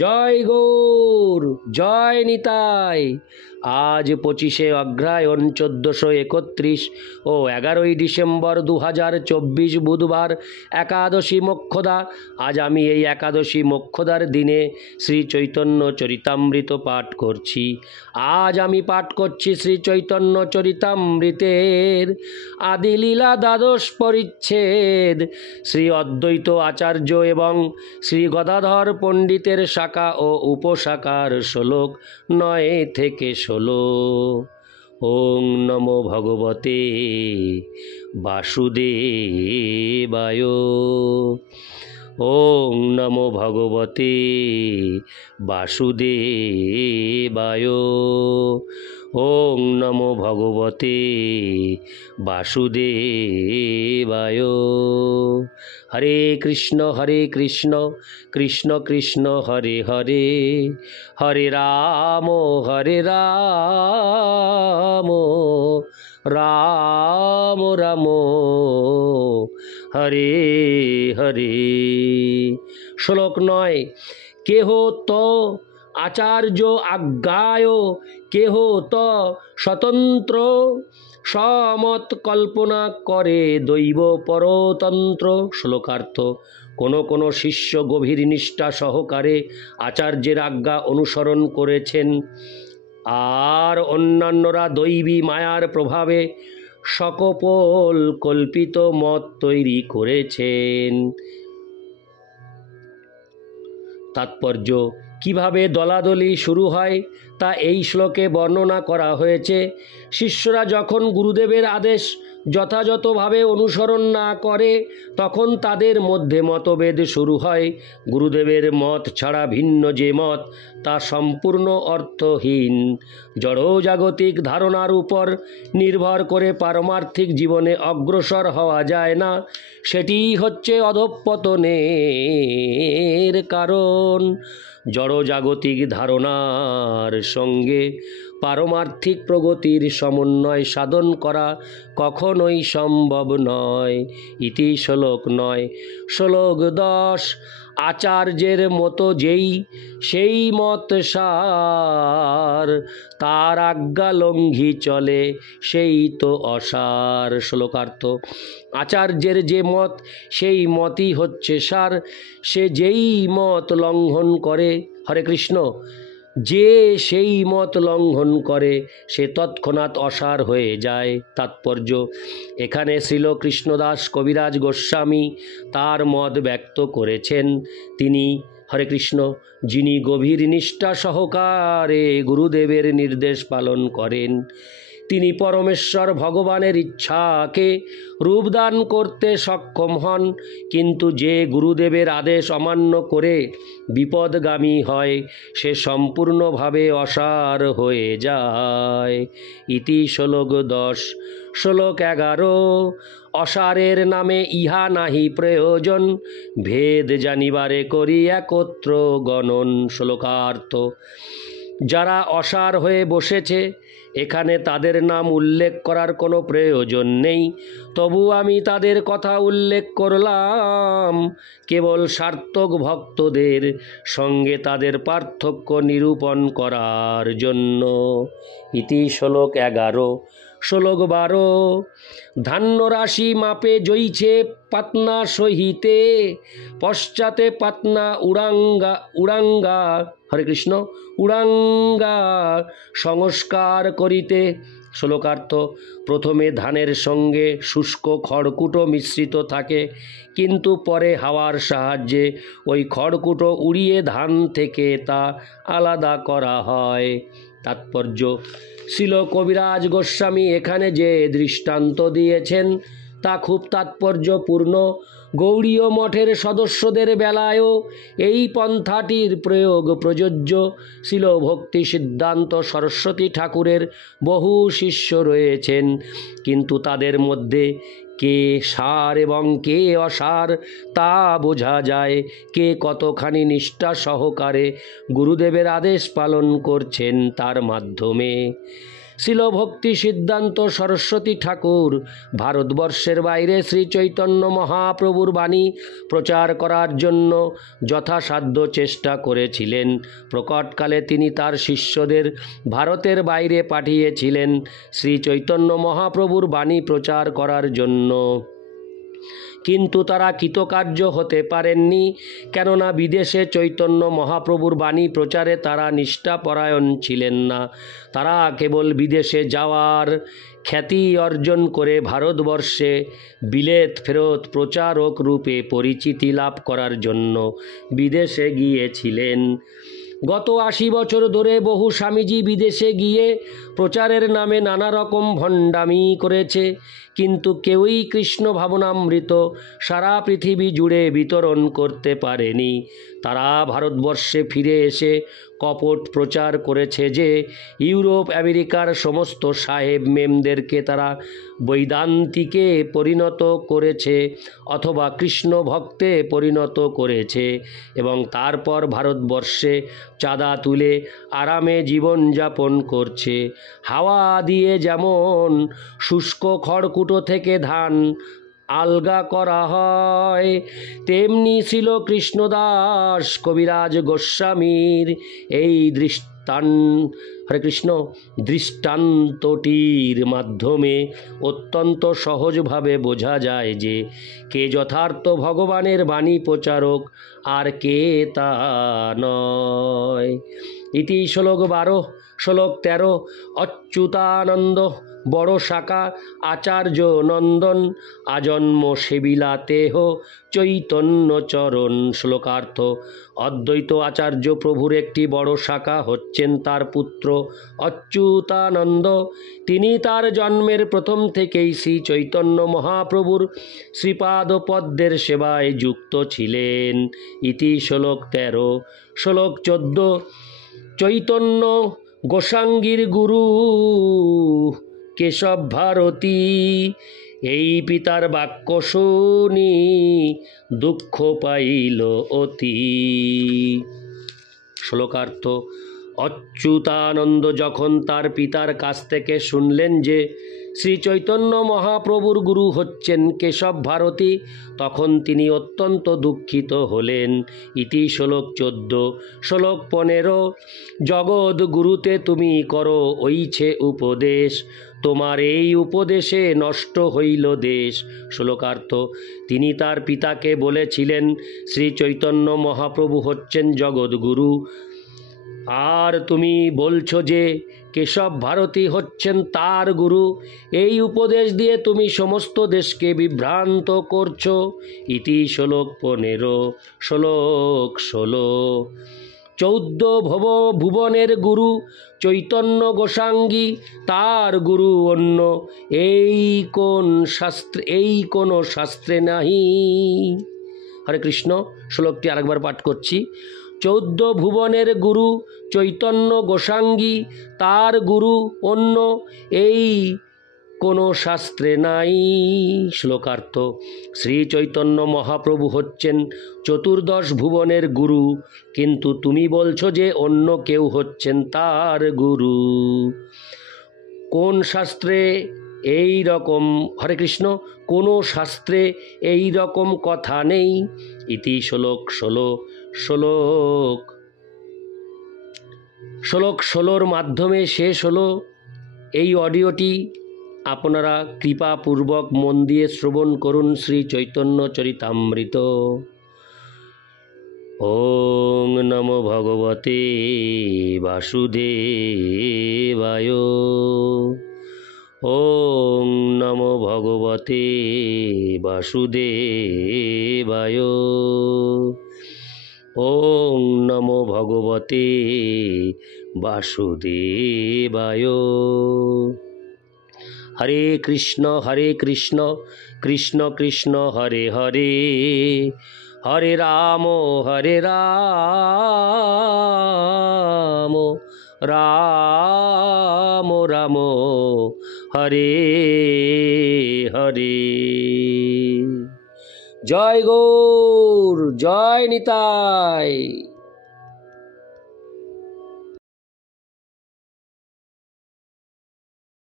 জয় গৌর, জয় নিতাই। আজ 25শে অগ্রহায়ণ 1431 ও 11ই ডিসেম্বর 2024 বুধবার একাদশী মোক্ষদা। আজ আমি এই একাদশী মোক্ষদার দিনে শ্রী চৈতন্য চরিতামৃত পাঠ করছি। আজ আমি পাঠ করছি শ্রী চৈতন্য চরিতামৃতের আদিলীলা দ্বাদশ পরিচ্ছেদ, শ্রী অদ্বৈত আচার্য এবং শ্রী গদাধর পণ্ডিতের শাখা ও উপশাখার শ্লোক 9 থেকে 16। ওং নমো ভগবতে বাসুদেবায়। ওং নমো ভগবতে বাসুদেবায়। ওং নমো ভগবতে বাসুদেবায়। হরে কৃষ্ণ কৃষ্ণ কৃষ্ণ হরে হরে, হরে রাম রাম রাম হরে হরে। শ্লোক 9। কেহ তো আচার্য আজ্ঞায়, কেহ তো স্বতন্ত্র, সমত কল্পনা করে দৈব পরতন্ত্র। শ্লোকার্থ। কোনো কোনো শিষ্য গভীর নিষ্ঠা সহকারে আচার্যের আজ্ঞা অনুসরণ করেছেন, আর অন্যান্যরা দৈবী মায়ার প্রভাবে সকপল কল্পিত মত তৈরি করেছেন। তাৎপর্য। কিভাবে দলাদলি শুরু হয় তা এই শ্লোকে বর্ণনা করা হয়েছে। শিষ্যরা যখন গুরুদেবের আদেশ যথাযথভাবে অনুসরণ না করে, তখন তাদের মধ্যে মতভেদ শুরু হয়। গুরুদেবের মত ছাড়া ভিন্ন যে মত, তা সম্পূর্ণ অর্থহীন। জড়জাগতিক ধারণার উপর নির্ভর করে পারমার্থিক জীবনে অগ্রসর হওয়া যায় না। সেটিই হচ্ছে অধঃপতনের কারণ। জড়জাগতিক ধারণার সঙ্গে পারমার্থিক প্রগতির সমন্বয় সাধন করা কখনোই সম্ভব নয়। ইতি শ্লোক 9। শ্লোক 10। আচার্যের মতো যেই সেই মত সার, তার আজ্ঞা লঙ্ঘি চলে সেই তো অসার। শ্লোকার্থ। আচার্যের যে মত সেই মতই হচ্ছে সার। সে যেই মত লঙ্ঘন করে, হরে কৃষ্ণ, যে সেই মত লঙ্ঘন করে সে তৎক্ষণাৎ অসার হয়ে যায়। তাৎপর্য। এখানে শ্রীল কৃষ্ণদাস কবিরাজ গোস্বামী তার মত ব্যক্ত করেছেন। তিনি, হরে কৃষ্ণ, যিনি গভীর নিষ্ঠা সহকারে গুরুদেবের নির্দেশ পালন করেন, তিনি পরমেশ্বর ভগবানের ইচ্ছাকে রূপদান করতে সক্ষম হন। কিন্তু যে গুরুদেবের আদেশ অমান্য করে বিপদগামী হয়, সে সম্পূর্ণভাবে অসার হয়ে যায়। ইতি শ্লোক 10। শ্লোক 11। অসারের নামে ইহা নাহি প্রয়োজন, ভেদ জানিবারে করি একত্র গণন। শ্লোকার্থ। যারা অসার হয়ে বসেছে, এখানে তাদের নাম উল্লেখ করার কোনো প্রয়োজন নেই। তবু আমি তাদের কথা উল্লেখ করলাম কেবল সার্থক ভক্তদের সঙ্গে তাদের পার্থক্য নিরূপণ করার জন্য। ইতি শ্লোক 11। শ্লোক 12। ধান্য রাশি মাপে জইছে পাতনা সহিতে, পশ্চাতে পাতনা উড়াঙ্গা, হরে কৃষ্ণ, উড়াঙ্গা সংস্কার করিতে। শ্লোকার্থ। প্রথমে ধানের সঙ্গে শুষ্ক খড়কুটো মিশ্রিত থাকে, কিন্তু পরে হাওয়ার সাহায্যে ওই খড়কুটো উড়িয়ে ধান থেকে তা আলাদা করা হয়। তাৎপর্য। শ্রীল কবিরাজ গোস্বামী এখানে যে দৃষ্টান্ত দিয়েছেন তা খুব তাৎপর্যপূর্ণ। গৌড়ীয় মঠের সদস্যদের বেলায়ও এই পন্থাটির প্রয়োগ প্রযোজ্য। শ্রীল ভক্তি সিদ্ধান্ত সরস্বতী ঠাকুরের বহু শিষ্য রয়েছেন, কিন্তু তাদের মধ্যে কে সার এবং কে অসার তা বোঝা যায়। কে কতখানি নিষ্ঠা সহকারে গুরুদেবের আদেশ পালন করছেন তার মাধ্যমে। শিল ভক্তি সিদ্ধান্ত সরস্বতী ঠাকুর ভারতবর্ষের বাইরে শ্রী চৈতন্য মহাপ্রভুর বাণী প্রচার করার জন্য যথাসাধ্য চেষ্টা করেছিলেন। প্রকটকালে তিনি তার শিষ্যদের ভারতের বাইরে পাঠিয়েছিলেন শ্রী চৈতন্য মহাপ্রভুর বাণী প্রচার করার জন্য, কিন্তু তারা কৃতকার্য হতে পারেননি, কেননা বিদেশে চৈতন্য মহাপ্রভুর বাণী প্রচারে তারা নিষ্ঠাপরায়ণ ছিলেন না। তারা কেবল বিদেশে যাওয়ার খ্যাতি অর্জন করে ভারতবর্ষে বিলেত ফেরত প্রচারক রূপে পরিচিতি লাভ করার জন্য বিদেশে গিয়েছিলেন। গত 80 বছর ধরে বহু স্বামীজি বিদেশে গিয়ে প্রচারের নামে নানা রকম ভণ্ডামি করেছে, কিন্তু কেউই কৃষ্ণ ভাবনামৃত সারা পৃথিবী জুড়ে বিতরণ করতে পারেনি। তারা ভারতবর্ষে ফিরে এসে কপট প্রচার করেছে যে ইউরোপ আমেরিকার সমস্ত সাহেব মেমদেরকে তারা বৈদান্তিকে পরিণত করেছে অথবা কৃষ্ণ ভক্তে পরিণত করেছে এবং তারপর ভারতবর্ষে চাঁদা তুলে আরামে জীবনযাপন করছে। হাওয়া দিয়ে যেমন শুষ্ক খড়কুটো থেকে ধান আলগা করা হয়, তেমনি ছিল কৃষ্ণদাস কবিরাজ গোস্বামীর এই হরে কৃষ্ণ দৃষ্টান্তটির মাধ্যমে অত্যন্ত সহজভাবে বোঝা যায় যে কে যথার্থ ভগবানের বাণী প্রচারক আর কে তা নয়। ইতি শ্লোক 12। শ্লোক 13। অচ্যুতানন্দ বড় শাখা আচার্য নন্দন আজন্ম সেবিলা তেহ চৈতন্য চরণ। শ্লোকার্থ: অদ্বৈত আচার্য প্রভুর একটি বড় শাখা হচ্ছেন তার পুত্র অচ্যুতানন্দ। তিনি তার জন্মের প্রথম থেকেই শ্রী চৈতন্য মহাপ্রভুর শ্রীপাদ পদ্মের সেবায় যুক্ত ছিলেন। ইতি শ্লোক 13। শ্লোক 14। চৈতন্য গোসাঙ্গীর গুরু কেশব ভারতী এই পিতার বাক্য শুনি দুঃখ পাইল অতি। শ্লোকার্থ: অচ্যুতানন্দ যখন তার পিতার কাছ থেকে শুনলেন যে শ্রী চৈতন্য মহাপ্রভুর গুরু হচ্ছেন কেশব ভারতী, তখন তিনি অত্যন্ত দুঃখিত হলেন। ইতি শ্লোক 14। শ্লোক 15। জগৎ গুরুতে তুমি করো ঐছে উপদেশ, তোমার এই উপদেশে নষ্ট হইল দেশ। শ্লোকার্থ: তিনি তার পিতাকে বলেছিলেন শ্রী চৈতন্য মহাপ্রভু হচ্ছেন জগৎগুরু, আর তুমি বলছো যে কেশব ভারতী হচ্ছেন তার গুরু। এই উপদেশ দিয়ে তুমি সমস্ত দেশকে বিভ্রান্ত করছো। ইতি শ্লোক 15। শ্লোক 16। 14 ভুবনের গুরু চৈতন্য গোসাঙ্গী, তার গুরু অন্য এই কোনো শাস্ত্রে নাহি। হরে কৃষ্ণ। শ্লোকটি আরেকবার পাঠ করছি। 14 ভুবনের গুরু চৈতন্য গোসাঙ্গী, তার গুরু অন্য এই কোনো শাস্ত্রে নাই। শ্লোকার্থ: শ্রী চৈতন্য মহাপ্রভু হচ্ছেন 14 ভুবনের গুরু, কিন্তু তুমি বলছো যে অন্য কেউ হচ্ছেন তার গুরু। কোন শাস্ত্রে এই রকম, হরে কৃষ্ণ, কোনো শাস্ত্রে এই রকম কথা নেই। ইতি শ্লোক 16। শ্লোক 16-র মাধ্যমে শেষ হলো এই অডিওটি। আপনারা কৃপাপূর্বক মন দিয়ে শ্রবণ করুন শ্রী চৈতন্য চরিতামৃত। ওং নমো ভগবতে বাসুদেবায়। ওং নমো ভগবতে বাসুদেবায়। ওং নমো ভগবতে বাসুদেবায়। হরে কৃষ্ণ কৃষ্ণ কৃষ্ণ হরে হরে, হরে রাম রাম রাম হরে হরে। জয় গৌর, জয় নিতাই।